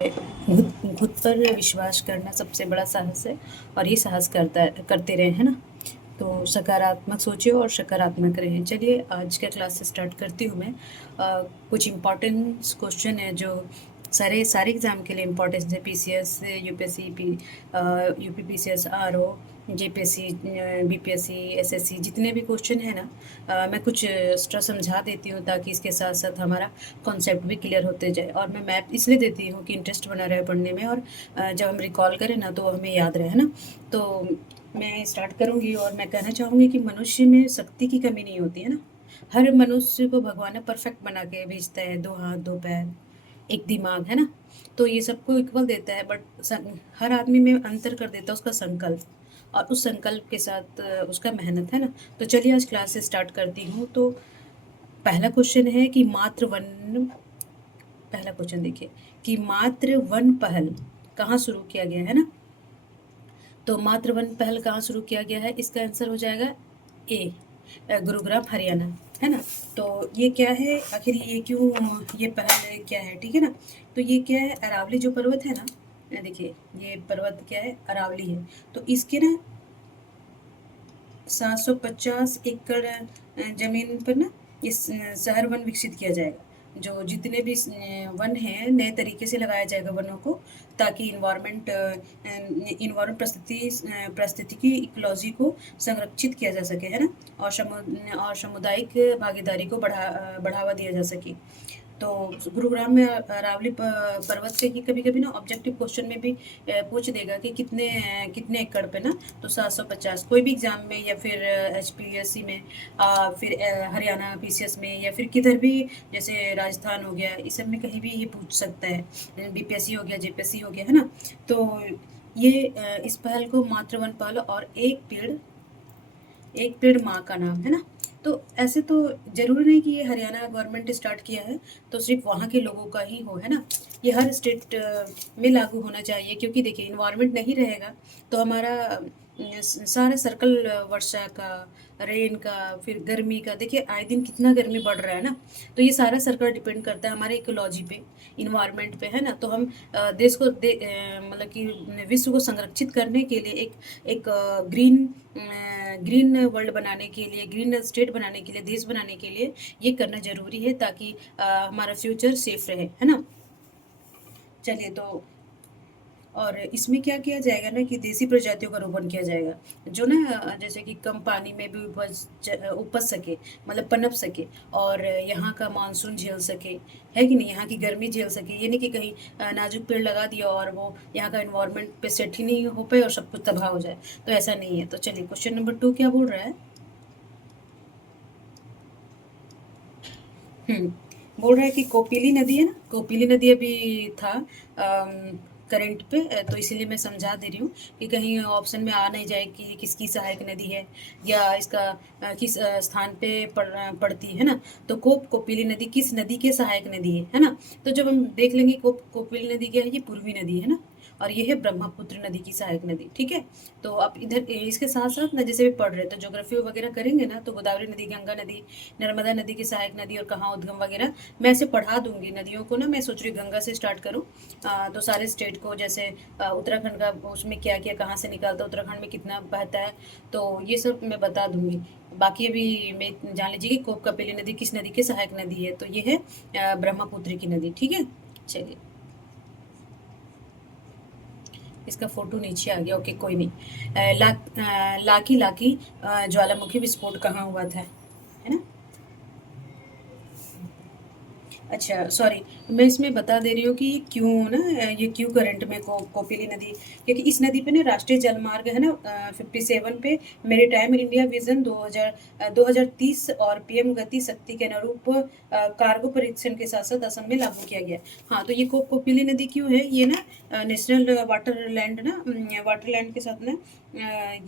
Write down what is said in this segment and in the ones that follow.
खुद पर विश्वास करना सबसे बड़ा साहस है और ये साहस करते रहें, है ना? तो सकारात्मक सोचिए और सकारात्मक रहें। चलिए आज का क्लास स्टार्ट करती हूँ मैं। कुछ इम्पोर्टेंट क्वेश्चन है जो सारे सारे एग्ज़ाम के लिए इम्पोर्टेंट है। PCS, UPSC, UP PCS, RO, JPSC, BPSC, SSC, जितने भी क्वेश्चन है ना, मैं कुछ एक्स्ट्रा समझा देती हूँ ताकि इसके साथ साथ हमारा कॉन्सेप्ट भी क्लियर होते जाए। और मैं मैप इसलिए देती हूँ कि इंटरेस्ट बना रहे पढ़ने में, और जब हम रिकॉल करें ना तो हमें याद रहे, है ना? तो मैं स्टार्ट करूँगी और मैं कहना चाहूँगी कि मनुष्य में शक्ति की कमी नहीं होती, है ना? हर मनुष्य को भगवान ने परफेक्ट बना के भेजता है, 2 हाथ, 2 पैर, एक दिमाग, है ना? तो ये सबको इक्वल देता है, बट हर आदमी में अंतर कर देता है उसका संकल्प, और उस संकल्प के साथ उसका मेहनत, है ना? तो चलिए आज क्लास स्टार्ट करती हूँ। तो पहला क्वेश्चन है कि पहला क्वेश्चन देखिए कि मातृ वन पहल कहाँ शुरू किया गया है ना? तो मातृ वन पहल कहाँ शुरू किया गया है? इसका आंसर हो जाएगा ए, गुरुग्राम हरियाणा, है ना? तो ये क्या है आखिर, ये क्यों, ये पहल क्या है, ठीक है ना? तो ये क्या है, अरावली जो पर्वत है ना, देखिए ये पर्वत क्या है, अरावली है। तो इसके ना 750 एकड़ जमीन पर ना इस शहर वन विकसित किया जाएगा। जो जितने भी वन हैं नए तरीके से लगाया जाएगा वनों को, ताकि इन्वायरमेंट पारिस्थितिकी इकोलॉजी को संरक्षित किया जा सके, है ना? और सामुदायिक भागीदारी को बढ़ावा दिया जा सके। तो गुरुग्राम में अरावली पर्वत से ही कभी कभी ना ऑब्जेक्टिव क्वेश्चन में भी पूछ देगा कि कितने एकड़ पे ना, तो 750 कोई भी एग्जाम में, या फिर एचपीएससी में, फिर हरियाणा पीसीएस में, या फिर किधर भी, जैसे राजस्थान हो गया, इस सब में कहीं भी ये पूछ सकता है। बीपीएससी हो गया, जेपीएससी हो गया, है ना? तो ये इस पहल को मातृ वन पहल और एक पेड़ माँ का नाम, है ना? तो ऐसे तो ज़रूरी नहीं कि ये हरियाणा गवर्नमेंट स्टार्ट किया है तो सिर्फ वहाँ के लोगों का ही हो, है ना? ये हर स्टेट में लागू होना चाहिए, क्योंकि देखिए इन्वायरमेंट नहीं रहेगा तो हमारा सारा सर्कल, वर्षा का, रेन का, फिर गर्मी का, देखिए आए दिन कितना गर्मी बढ़ रहा है ना। तो ये सारा सर्कल डिपेंड करता है हमारे इकोलॉजी पे, इन्वायरमेंट पे, है ना? तो हम देश को मतलब कि विश्व को संरक्षित करने के लिए एक ग्रीन वर्ल्ड बनाने के लिए, ग्रीन स्टेट बनाने के लिए, देश बनाने के लिए ये करना ज़रूरी है, ताकि हमारा फ्यूचर सेफ रहे, है ना? चलिए, तो और इसमें क्या किया जाएगा ना कि देसी प्रजातियों का रोपण किया जाएगा, जो ना जैसे कि कम पानी में भी उपज सके, मतलब पनप सके, और यहाँ का मानसून झेल सके, है कि नहीं? यहाँ की गर्मी झेल सके। ये नहीं कि कहीं नाजुक पेड़ लगा दिया और वो यहाँ का इन्वायरमेंट पे सेट ही नहीं हो पाए और सब कुछ तबाह हो जाए, तो ऐसा नहीं है। तो चलिए क्वेश्चन नंबर 2 क्या बोल रहा है? हुँ। बोल रहा है कि कोपिली नदी है ना, कोपिली नदी अभी था करंट पे, तो इसीलिए मैं समझा दे रही हूँ कि कहीं ऑप्शन में आ नहीं जाए कि ये किसकी सहायक नदी है, या इसका किस स्थान पे पड़ती है ना? तो कोपिली नदी किस नदी के सहायक नदी है ना? तो जब हम देख लेंगे कोपिली नदी क्या है, ये पूर्वी नदी है ना, और ये है ब्रह्मपुत्र नदी की सहायक नदी, ठीक है? तो आप इधर इसके साथ-साथ ना जैसे भी पढ़ रहे हैं तो ज्योग्राफी वगैरह करेंगे ना, तो गोदावरी नदी, गंगा नदी, नर्मदा नदी की सहायक नदी और कहाँ उद्गम वगैरह मैं ऐसे पढ़ा दूंगी नदियों को ना। मैं सोच रही हूँ गंगा से स्टार्ट करूँ, तो सारे स्टेट को, जैसे उत्तराखंड का उसमें क्या क्या कहाँ से निकलता है, उत्तराखंड में कितना बहता है, तो ये सब मैं बता दूंगी। बाकी अभी मैं जान लीजिए कि कोप कपिली नदी किस नदी की सहायक नदी है, तो ये है ब्रह्मपुत्र की नदी, ठीक है? चलिए, इसका फोटो नीचे आ गया, ओके कोई नहीं। लाकी लाकी ज्वालामुखी विस्फोट कहाँ हुआ था, है ना? अच्छा, सॉरी, मैं इसमें बता दे रही हूँ कि ये क्यों ना, ये क्यों करंट में कोपिली नदी, क्योंकि इस नदी पे ना राष्ट्रीय जलमार्ग है ना 57 पे मेरीटाइम इंडिया विजन 2030 और पीएम गति शक्ति के अनुरूप कार्गो परीक्षण के साथ साथ असम में लागू किया गया। हाँ, तो ये कोपिली नदी क्यों है, ये ना नेशनल वाटर लैंड के साथ ना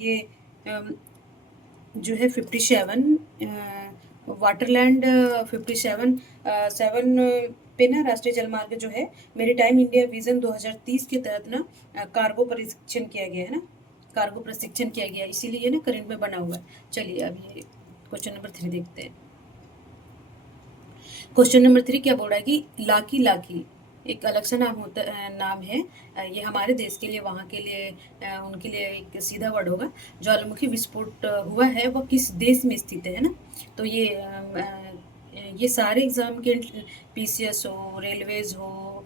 ये जो है 57 वाटरलैंड 57 7 पे ना राष्ट्रीय जलमार्ग जो है मेरीटाइम इंडिया विजन 2030 के तहत ना कार्गो परीक्षण किया गया है ना, कार्गो प्रशिक्षण किया गया, इसीलिए ना करंट में बना हुआ है। चलिए अब ये क्वेश्चन नंबर 3 देखते हैं। क्वेश्चन नंबर 3 क्या बोल रहा है कि लाकी लाकी एक अलग सा नाम होता नाम है। ये हमारे देश के लिए, वहाँ के लिए, उनके लिए एक सीधा वर्ड होगा। ज्वालामुखी विस्फोट हुआ है वह किस देश में स्थित है ना? तो ये सारे एग्ज़ाम के, पीसीएस हो, रेलवेज़ हो,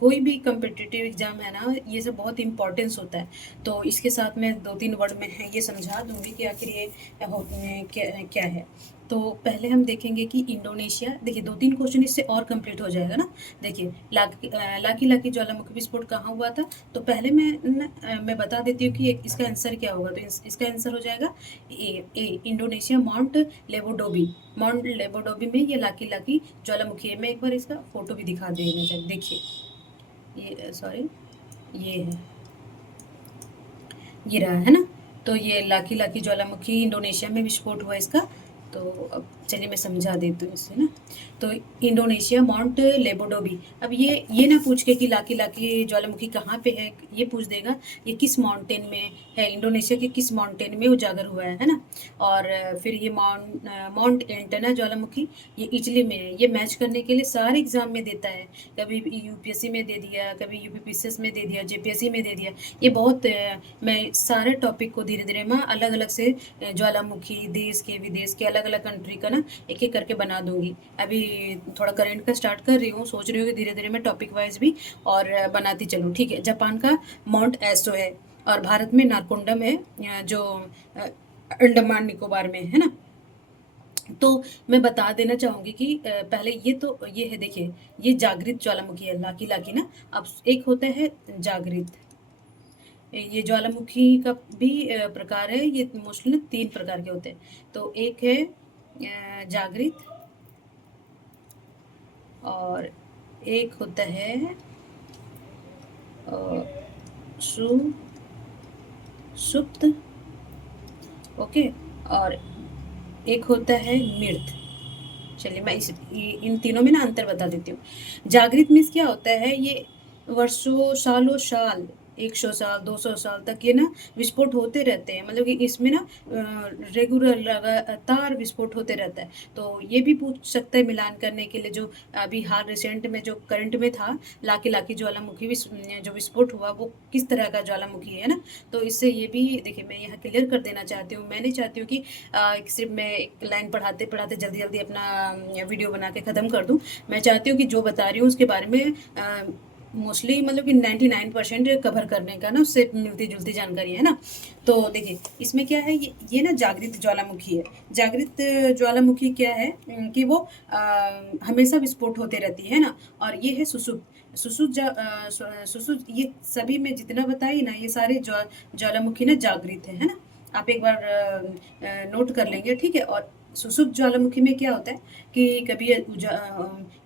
कोई भी कॉम्पिटिटिव एग्ज़ाम है ना, ये सब बहुत इम्पोर्टेंस होता है। तो इसके साथ मैं 2-3 वर्ड में ये समझा दूँगी कि आखिर ये क्या क्या है। तो पहले हम देखेंगे कि इंडोनेशिया, देखिए 2-3 क्वेश्चन इससे और कंप्लीट हो जाएगा ना। देखिए लाकी लाकी ज्वालामुखी विस्फोट कहाँ हुआ था? तो पहले मैं बता देती हूँ कि इसका आंसर क्या होगा। तो इसका आंसर हो जाएगा ए इंडोनेशिया, माउंट लेबोडोबी में ये लाकी लाकी ज्वालामुखी है। मैं एक बार इसका फोटो भी दिखा देना चाहिए। देखिए ये सॉरी, ये है, ये रहा है ना। तो ये लाकी लाकी ज्वालामुखी इंडोनेशिया में विस्फोट हुआ इसका। तो अब चलिए मैं समझा देती हूँ इससे ना। तो इंडोनेशिया, माउंट लेबोडोबी। अब ये ना पूछ के कि लाकी लाकी ज्वालामुखी कहाँ पे है, ये पूछ देगा ये किस माउंटेन में है, इंडोनेशिया के किस माउंटेन में उजागर हुआ है ना। और फिर ये माउंट एंटना ज्वालामुखी, ये इटली में है। ये मैच करने के लिए सारे एग्जाम में देता है, कभी यूपीएससी में दे दिया, कभी यूपीपीसीएस में दे दिया, जेपीएससी में दे दिया। ये बहुत मैं सारे टॉपिक को धीरे धीरे मैं अलग अलग से ज्वालामुखी, देश के विदेश के अलग अलग कंट्री का ना एक एक करके बना दूंगी। अभी थोड़ा करंट का स्टार्ट कर रही हूँ, सोच रही हूँ कि धीरे धीरे मैं टॉपिक वाइज भी और बनाती चलूँ। ठीक है, जापान का माउंट एसो है, और भारत में नारकोंडम है, जो अंडमान निकोबार में है ना। तो मैं बता देना चाहूँगी कि पहले ये है, देखिए ये जागृत ज्वालामुखी है, लाकी लाकी ना। अब एक होता है जागृत, ये ज्वालामुखी का भी प्रकार है। ये मोस्टली ना 3 प्रकार के होते हैं। तो एक है जागृत, और एक होता है सुप्त, ओके, और एक होता है मृत। चलिए मैं इन तीनों में ना अंतर बता देती हूँ। जागृत मीन्स क्या होता है, ये वर्षों सालों साल, 100 साल 200 साल तक ये ना विस्फोट होते रहते हैं। मतलब कि इसमें ना रेगुलर लगातार विस्फोट होते रहता है। तो ये भी पूछ सकता है मिलान करने के लिए, जो अभी हाल रिसेंट में जो करंट में था, लाकी लाकी ज्वालामुखी जो विस्फोट हुआ वो किस तरह का ज्वालामुखी है ना। तो इससे ये भी देखिए, मैं यहाँ क्लियर कर देना चाहती हूँ। मैं नहीं चाहती हूँ कि सिर्फ मैं एक लाइन पढ़ाते पढ़ाते जल्दी जल्दी अपना वीडियो बना के ख़त्म कर दूँ। मैं चाहती हूँ कि जो बता रही हूँ उसके बारे में मोस्टली मतलब कि 99% कवर करने का ना, उससे मिलती जुलती जानकारी है ना। तो देखिए इसमें क्या है, ये ना जागृत ज्वालामुखी है। जागृत ज्वालामुखी क्या है कि वो हमेशा विस्फोट होते रहती है ना। और ये है सुसुप्त। सुसुप्त ये सभी में जितना बताई ना, ये सारे ज्वालामुखी ना जागृत है ना। आप एक बार नोट कर लेंगे, ठीक है। और सुसुप्त ज्वालामुखी में क्या होता है कि कभी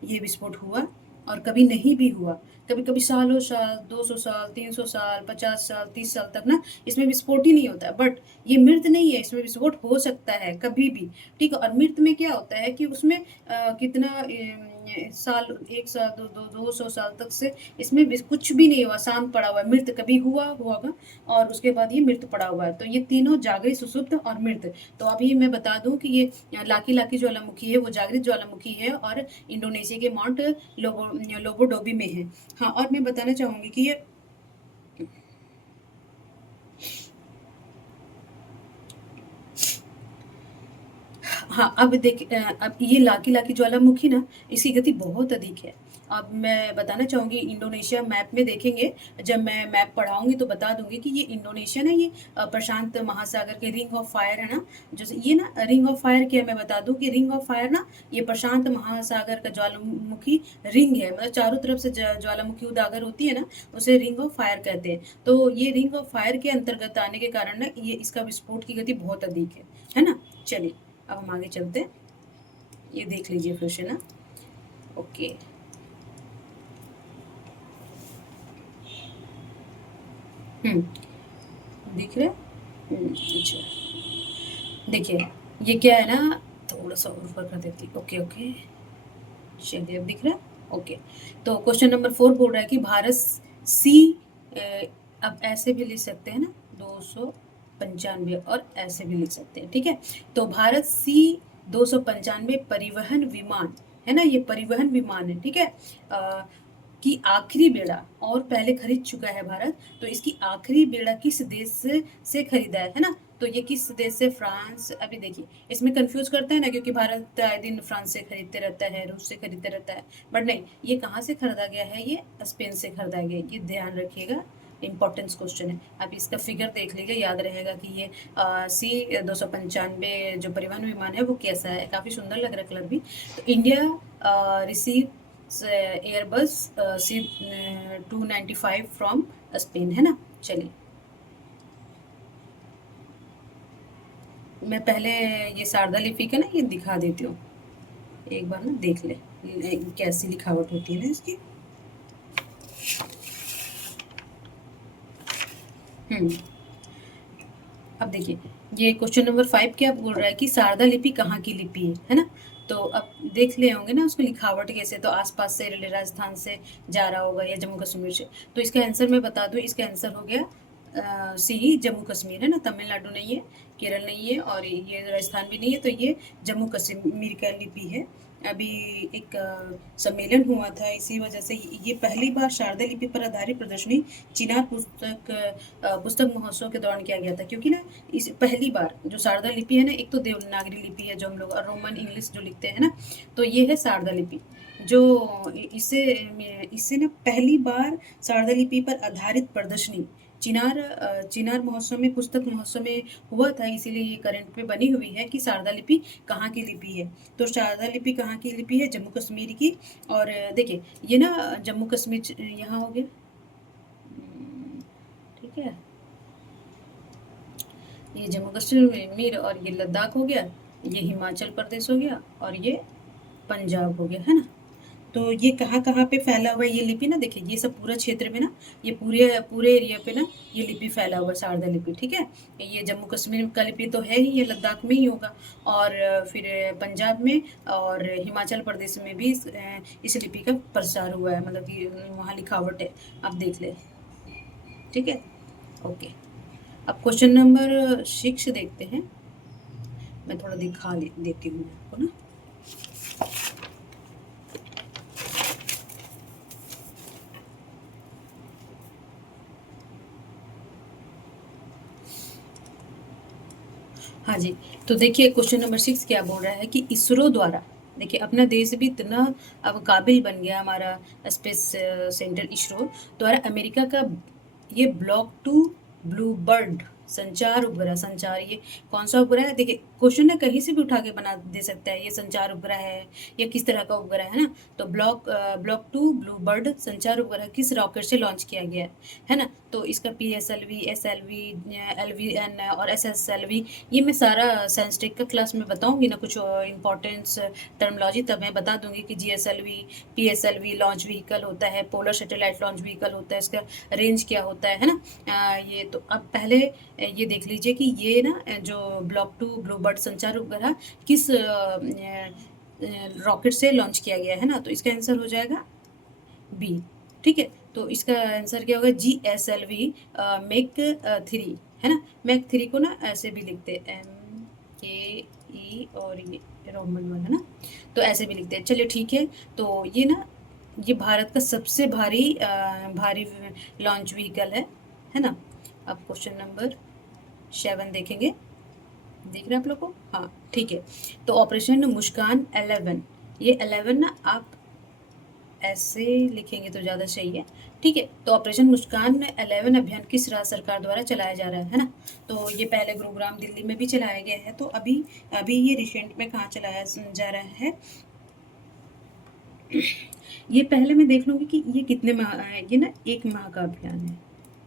ये विस्फोट हुआ और कभी नहीं भी हुआ। कभी कभी सालों साल, 200 साल, 300 साल, 50 साल, 30 साल तक ना इसमें विस्फोट ही नहीं होता है। बट ये मृत नहीं है, इसमें विस्फोट हो सकता है कभी भी, ठीक है। और मृत में क्या होता है कि उसमें कितना साल, 1 साल, 200 साल तक से इसमें कुछ भी नहीं हुआ, शांत पड़ा हुआ है। मृत कभी हुआ होगा और उसके बाद ये मृत पड़ा हुआ है। तो ये तीनों जागृत, सुसुप्त और मृत। तो अभी मैं बता दूं कि ये लाकी लाकी ज्वालामुखी है, वो जागृत ज्वालामुखी है और इंडोनेशिया के माउंट लोबोडोबी में है। हाँ, और मैं बताना चाहूंगी कि ये हाँ, अब ये लाकी लाकी ज्वालामुखी ना, इसकी गति बहुत अधिक है। अब मैं बताना चाहूँगी, इंडोनेशिया मैप में देखेंगे, जब मैं मैप पढ़ाऊँगी तो बता दूँगी कि ये इंडोनेशिया ना, ये प्रशांत महासागर के रिंग ऑफ फायर है ना। जैसे ये ना रिंग ऑफ फायर क्या है, मैं बता दूँ कि रिंग ऑफ फायर ना, ये प्रशांत महासागर का ज्वालामुखी रिंग है। मतलब चारों तरफ से ज्वालामुखी उजागर होती है ना, उसे रिंग ऑफ फायर कहते हैं। तो ये रिंग ऑफ फायर के अंतर्गत आने के कारण ना, ये इसका विस्फोट की गति बहुत अधिक है ना। चलिए अब हम आगे चलते हैं, ये देख लीजिए फिर से ना। ओके, दिख रहा है। अच्छा, देखिए ये क्या है ना, थोड़ा सा ऊपर कर देती। ओके ओके, चलिए अब दिख रहा है। ओके, तो क्वेश्चन नंबर 4 बोल रहा है कि भारत सी, अब ऐसे भी लिख सकते हैं ना, 295, और ऐसे भी लिख सकते हैं, ठीक है। तो भारत सी 295 परिवहन विमान है ना, ये परिवहन विमान है, ठीक है। की आखिरी बेड़ा और पहले खरीद चुका है भारत, तो इसकी आखिरी बेड़ा किस देश से खरीदा है ना? तो ये किस देश से? फ्रांस। अभी देखिए इसमें कंफ्यूज करता है ना, क्योंकि भारत आए दिन फ्रांस से खरीदते रहता है, रूस से खरीदते रहता है, बट नहीं, ये कहाँ से खरीदा गया है? ये स्पेन से खरीदा गया है। ये ध्यान रखिएगा, इंपॉर्टेंस क्वेश्चन है। अब इसका फिगर देख लीजिए, याद रहेगा कि ये C-295 जो परिवहन विमान है वो कैसा है, काफ़ी सुंदर लग रहा है कलर भी। तो India receive Airbus C-295 from Spain, है ना। चलिए मैं पहले ये शारदा लिपि का ना ये दिखा देती हूँ, एक बार ना देख ले कैसी लिखावट होती है ना इसकी। हम्म अब देखिए, ये क्वेश्चन नंबर 5 क्या बोल रहा है कि शारदा लिपि कहाँ की लिपि है ना। तो अब देख ले होंगे ना उसको लिखावट कैसे, तो आसपास से राजस्थान से जा रहा होगा या जम्मू कश्मीर से। तो इसका आंसर मैं बता दूं, इसका आंसर हो गया सी, जम्मू कश्मीर, है ना। तमिलनाडु नहीं है, केरल नहीं है, और ये राजस्थान भी नहीं है, तो ये जम्मू कश्मीर का लिपि है। अभी एक सम्मेलन हुआ था, इसी वजह से ये पहली बार शारदा लिपि पर आधारित प्रदर्शनी चिनार पुस्तक महोत्सव के दौरान किया गया था, क्योंकि ना इस पहली बार जो शारदा लिपि है ना, एक तो देवनागरी लिपि है जो हम लोग और रोमन इंग्लिश जो लिखते हैं ना, तो ये है शारदा लिपि जो इससे इससे ना पहली बार शारदा लिपि पर आधारित प्रदर्शनी चिनार महोत्सव में, पुस्तक महोत्सव में हुआ था, इसीलिए ये करंट पे बनी हुई है कि शारदा लिपि कहाँ की लिपि है। तो शारदा लिपि कहाँ की लिपि है? जम्मू कश्मीर की। और देखिए ये ना जम्मू कश्मीर यहाँ हो गया, ठीक है, ये जम्मू कश्मीर और ये लद्दाख हो गया, ये हिमाचल प्रदेश हो गया, और ये पंजाब हो गया, है ना। तो ये कहाँ कहाँ पे फैला हुआ है ये लिपि ना, देखिए ये सब पूरा क्षेत्र में ना, ये पूरे पूरे एरिया पे ना ये लिपि फैला हुआ है, शारदा लिपि, ठीक है। ये जम्मू कश्मीर का लिपि तो है ही, ये लद्दाख में ही होगा, और फिर पंजाब में और हिमाचल प्रदेश में भी इस लिपि का प्रसार हुआ है, मतलब कि वहाँ लिखावट है, आप देख ले, ठीक है। ओके, अब क्वेश्चन नंबर 6 देखते हैं। मैं थोड़ा दिखा देती हूँ आपको ना। हाँ जी, तो देखिए क्वेश्चन नंबर 6 क्या बोल रहा है कि इसरो द्वारा, देखिए अपना देश भी इतना अब काबिल बन गया, हमारा स्पेस सेंटर इसरो द्वारा अमेरिका का ये ब्लॉक 2 ब्लू बर्ड संचार उपग्रह, संचार ये कौन सा उपग्रह है? देखिए क्वेश्चन ना कहीं से भी उठा के बना दे सकता है, ये संचार उपग्रह है या किस तरह का उपग्रह है ना। तो ब्लॉक 2 ब्लू बर्ड संचार उपग्रह किस रॉकेट से लॉन्च किया गया है ना। तो इसका PSLV, SLV, LVN और SSLV, ये मैं सारा साइंस टेक का क्लास में बताऊंगी ना, कुछ इंपॉर्टेंस टर्मोलॉजी तब मैं बता दूंगी कि GSLV PSLV लॉन्च व्हीकल होता है, पोलर सैटेलाइट लॉन्च व्हीकल होता है, इसका रेंज क्या होता है ना। ये तो अब पहले ये देख लीजिए कि ये ना जो ब्लॉक 2 ब्लूबर्ड संचार उपग्रह किस रॉकेट से लॉन्च किया गया है ना। तो इसका आंसर हो जाएगा बी, ठीक है। तो इसका आंसर क्या होगा? GSLV MEC 3, है ना। MEC 3 को ना ऐसे भी लिखते हैं, MKE और ये रोमन वाला ना, तो ऐसे भी लिखते हैं। चलिए ठीक है, तो ये ना ये भारत का सबसे भारी लॉन्च व्हीकल है ना। अब क्वेश्चन नंबर 7 देखेंगे, देख रहे हैं आप लोग को? हाँ ठीक है। तो ऑपरेशन मुस्कान 11, ये 11 ना आप ऐसे लिखेंगे तो ज़्यादा सही है, ठीक है। तो ऑपरेशन मुस्कान 11 अभियान किस राज्य सरकार द्वारा चलाया जा रहा है ना। तो ये पहले गुरुग्राम दिल्ली में भी चलाया गया है, तो अभी अभी ये रिसेंट में कहाँ चलाया जा रहा है? ये पहले मैं देख लूँगी कि ये कितने माह, ये ना 1 माह का अभियान है,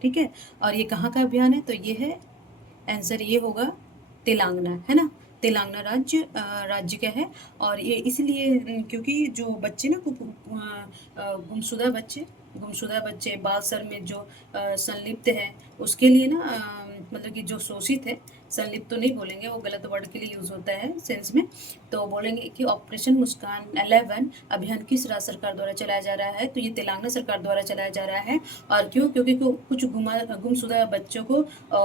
ठीक है। और ये कहाँ का अभियान है? तो ये है, आंसर ये होगा तेलंगाना, है ना। तेलंगाना राज्य का है, और ये इसलिए क्योंकि जो बच्चे ना गुमशुदा बच्चे बाल श्रम में जो संलिप्त है, उसके लिए ना मतलब कि जो शोषित है, संलिप्त तो नहीं बोलेंगे, वो गलत वर्ड के लिए यूज़ होता है सेंस में। तो बोलेंगे कि ऑपरेशन मुस्कान 11 अभियान किस राज्य सरकार द्वारा चलाया जा रहा है? तो ये तेलंगाना सरकार द्वारा चलाया जा रहा है। और क्यों? क्योंकि कुछ गुमशुदा बच्चों को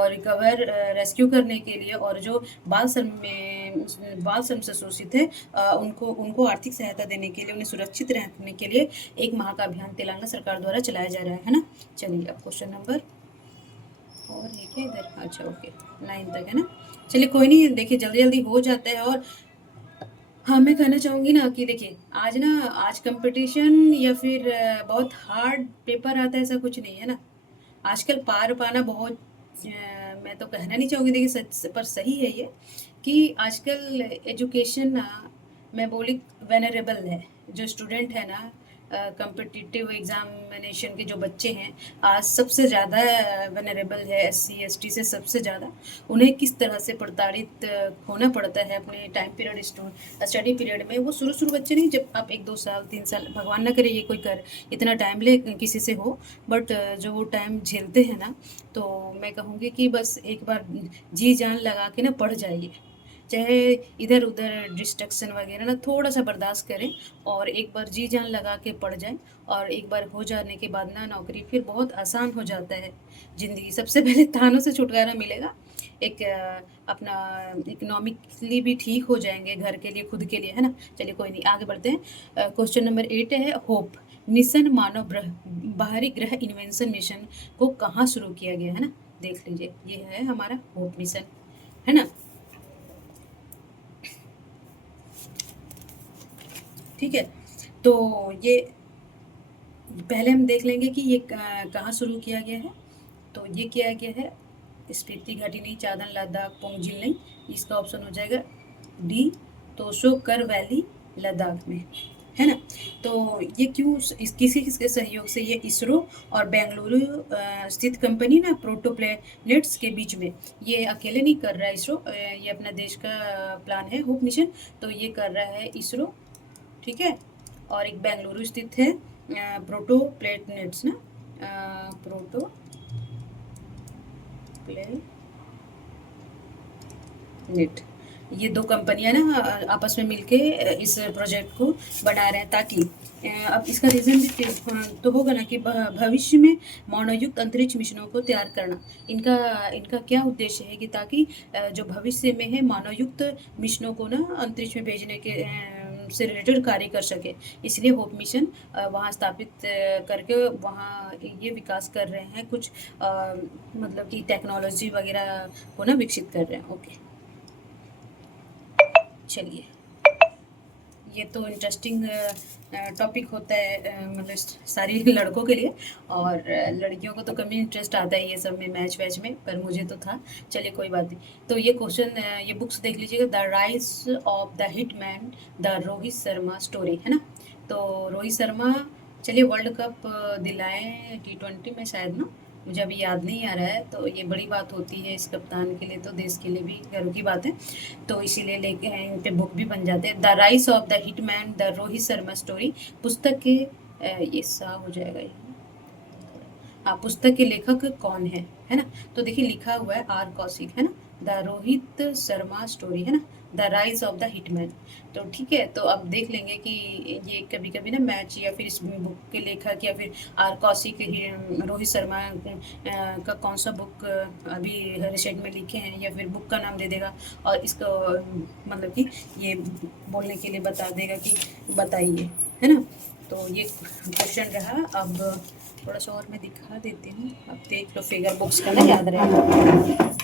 रिकवर रेस्क्यू करने के लिए, और जो बाल श्रम से शोषित है उनको उनको आर्थिक सहायता देने के लिए, उन्हें सुरक्षित रखने के लिए 1 माह का अभियान तेलंगाना सरकार द्वारा चलाया जा रहा है ना। चलिए अब क्वेश्चन नंबर और एक है इधर, अच्छा ओके 9 तक है ना। चलिए कोई नहीं, देखिए जल्दी जल्दी हो जाता है। और हाँ, मैं कहना चाहूँगी ना कि देखिए आज कंपटीशन या फिर बहुत हार्ड पेपर आता है, ऐसा कुछ नहीं है ना। आजकल पार पाना बहुत मैं तो कहना नहीं चाहूँगी, देखिए सच पर सही है ये कि आजकल एजुकेशन ना, मैं बोली वेनरेबल है। जो स्टूडेंट है ना, कॉम्पिटिटिव एग्जामिनेशन के जो बच्चे हैं, आज सबसे ज़्यादा वेनरेबल है, SC ST से सबसे ज़्यादा। उन्हें किस तरह से प्रताड़ित होना पड़ता है अपने टाइम पीरियड स्टडी पीरियड में। वो शुरू बच्चे नहीं, जब आप 1-2 साल 3 साल, भगवान ना करे ये कोई कर इतना टाइम ले किसी से हो, बट जो वो टाइम झेलते हैं ना, तो मैं कहूँगी कि बस एक बार जी जान लगा के ना पढ़ जाइए। चाहे इधर उधर डिस्ट्रक्शन वगैरह ना थोड़ा सा बर्दाश्त करें, और एक बार जी जान लगा के पढ़ जाएं, और एक बार हो जाने के बाद ना नौकरी फिर बहुत आसान हो जाता है ज़िंदगी। सबसे पहले तानों से छुटकारा मिलेगा, एक अपना इकोनॉमिकली भी ठीक हो जाएंगे, घर के लिए, खुद के लिए, है ना। चलिए कोई नहीं, आगे बढ़ते हैं। क्वेश्चन नंबर 8 है होप मिशन मानव बाहरी ग्रह इन्वेंशन मिशन को कहाँ शुरू किया गया है ना। देख लीजिए, ये है हमारा होप मिशन, है ना। ठीक है, तो ये पहले हम देख लेंगे कि ये कहाँ शुरू किया गया है। तो ये किया गया है स्पीति घाटी नहीं, चादन, लद्दाख, पोंगजिल नहीं, इसका ऑप्शन हो जाएगा डी, तोशोकर वैली, लद्दाख में, है ना। तो ये क्यों, किसके सहयोग से? ये इसरो और बेंगलुरु स्थित कंपनी ना प्रोटोप्लैनेट्स के बीच में, ये अकेले नहीं कर रहा है इसरो, ये अपना देश का प्लान है होप मिशन, तो ये कर रहा है इसरो, ठीक है। और एक बेंगलुरु स्थित है प्रोटो प्लेनेट्स ना, प्रोटो प्लेनेट, ये 2 कंपनियां ना आपस में मिलके इस प्रोजेक्ट को बना रहे हैं, ताकि अब इसका रीज़न भी तो होगा ना कि भविष्य में मानवयुक्त अंतरिक्ष मिशनों को तैयार करना। इनका क्या उद्देश्य है कि ताकि जो भविष्य में है मानवयुक्त मिशनों को ना अंतरिक्ष में भेजने के से रिलेटेड कार्य कर सके। इसलिए होप मिशन वहाँ स्थापित करके वहाँ ये विकास कर रहे हैं, कुछ मतलब कि टेक्नोलॉजी वगैरह को ना विकसित कर रहे हैं। ओके, चलिए, ये तो इंटरेस्टिंग टॉपिक होता है, मतलब सारी लड़कों के लिए, और लड़कियों को तो कम ही इंटरेस्ट आता है ये सब में, मैच वैच में, पर मुझे तो था। चलिए कोई बात नहीं। तो ये क्वेश्चन, ये बुक्स देख लीजिएगा, the rise of the hitman, the Rohit Sharma story, है ना। तो रोहित शर्मा, चलिए वर्ल्ड कप दिलाए T20 में शायद ना, मुझे अभी याद नहीं आ रहा है। तो ये बड़ी बात होती है इस कप्तान के लिए, तो देश के लिए भी गर्व की बात है। तो इसीलिए लेके इन पे बुक भी बन जाते हैं। The rise of the hitman, the Rohit Sharma story, पुस्तक के ये सा हो जाएगा ये, हाँ, पुस्तक के लेखक कौन है ना। तो देखिए लिखा हुआ है R कौशिक, है ना। द रोहित शर्मा स्टोरी, है ना, the rise of the hitman. तो ठीक है, तो अब देख लेंगे कि ये कभी कभी ना मैच, या फिर इस बुक के लेखक, या फिर R कौशिक, रोहित शर्मा का कौन सा बुक अभी रिसेंट में लिखे हैं, या फिर बुक का नाम दे देगा, और इसको मतलब कि ये बोलने के लिए बता देगा कि बताइए, है ना। तो ये क्वेश्चन रहा। अब थोड़ा सा और मैं दिखा देती हूँ, अब देख लो, फिगर बुक्स का ना याद रहेगा।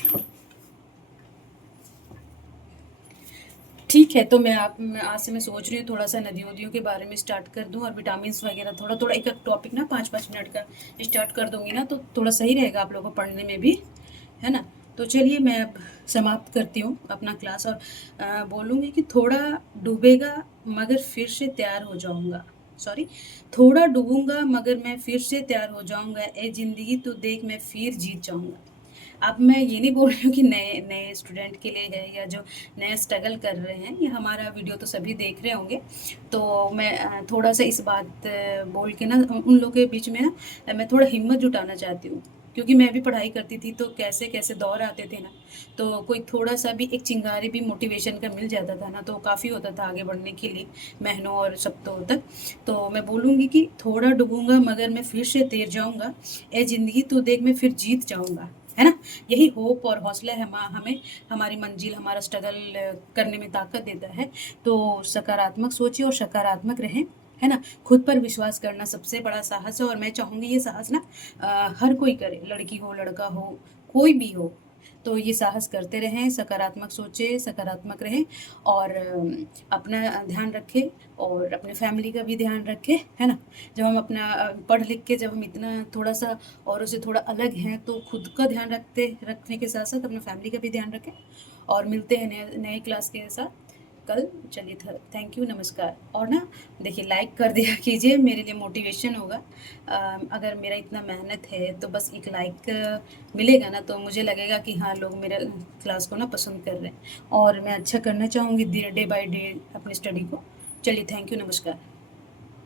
ठीक है, तो आज से मैं सोच रही हूँ थोड़ा सा नदियों के बारे में स्टार्ट कर दूँ, और विटामिन वगैरह थोड़ा थोड़ा एक टॉपिक ना 5-5 मिनट का स्टार्ट कर दूँगी ना, तो थोड़ा सही रहेगा आप लोगों को पढ़ने में भी, है ना। तो चलिए मैं अब समाप्त करती हूँ अपना क्लास, और बोलूँगी कि थोड़ा डूबेगा मगर फिर से तैयार हो जाऊँगा, सॉरी, थोड़ा डूबूंगा मगर मैं फिर से तैयार हो जाऊँगा, ए ज़िंदगी तो देख मैं फिर जीत जाऊँगा। अब मैं ये नहीं बोल रही हूँ कि नए नए स्टूडेंट के लिए है, या जो नए स्ट्रगल कर रहे हैं, ये हमारा वीडियो तो सभी देख रहे होंगे। तो मैं थोड़ा सा इस बात बोल के ना उन लोगों के बीच में ना मैं थोड़ा हिम्मत जुटाना चाहती हूँ क्योंकि मैं भी पढ़ाई करती थी तो कैसे-कैसे दौर आते थे ना, तो कोई थोड़ा-सा भी एक चिंगारी भी मोटिवेशन का मिल जाता था ना, तो काफ़ी होता था आगे बढ़ने के लिए महीनों और सप्ताहों तक। तो मैं बोलूँगी कि थोड़ा डूबूँगा मगर मैं फिर से तैर जाऊँगा, ए ज़िंदगी तू देख मैं फिर जीत जाऊँगा, है ना? यही होप और हौसला है हमें हमारी मंज़िल, हमारा स्ट्रगल करने में ताकत देता है। तो सकारात्मक सोचिए और सकारात्मक रहें, है ना? खुद पर विश्वास करना सबसे बड़ा साहस है और मैं चाहूँगी ये साहस ना हर कोई करे, लड़की हो, लड़का हो, कोई भी हो। तो ये साहस करते रहें, सकारात्मक सोचें, सकारात्मक रहें और अपना ध्यान रखें और अपने फैमिली का भी ध्यान रखें, है ना? जब हम अपना पढ़ लिख के जब हम इतना थोड़ा-सा औरों से थोड़ा अलग हैं, तो खुद का ध्यान रखने के साथ-साथ अपने फैमिली का भी ध्यान रखें और मिलते हैं नए नए क्लास के साथ कल। चलिए थैंक यू, नमस्कार। और ना देखिए लाइक कर दिया कीजिए, मेरे लिए मोटिवेशन होगा। अगर मेरा इतना मेहनत है तो बस एक लाइक मिलेगा ना तो मुझे लगेगा कि हाँ लोग मेरा क्लास को ना पसंद कर रहे हैं और मैं अच्छा करना चाहूँगी डे बाय डे अपनी स्टडी को। चलिए थैंक यू, नमस्कार।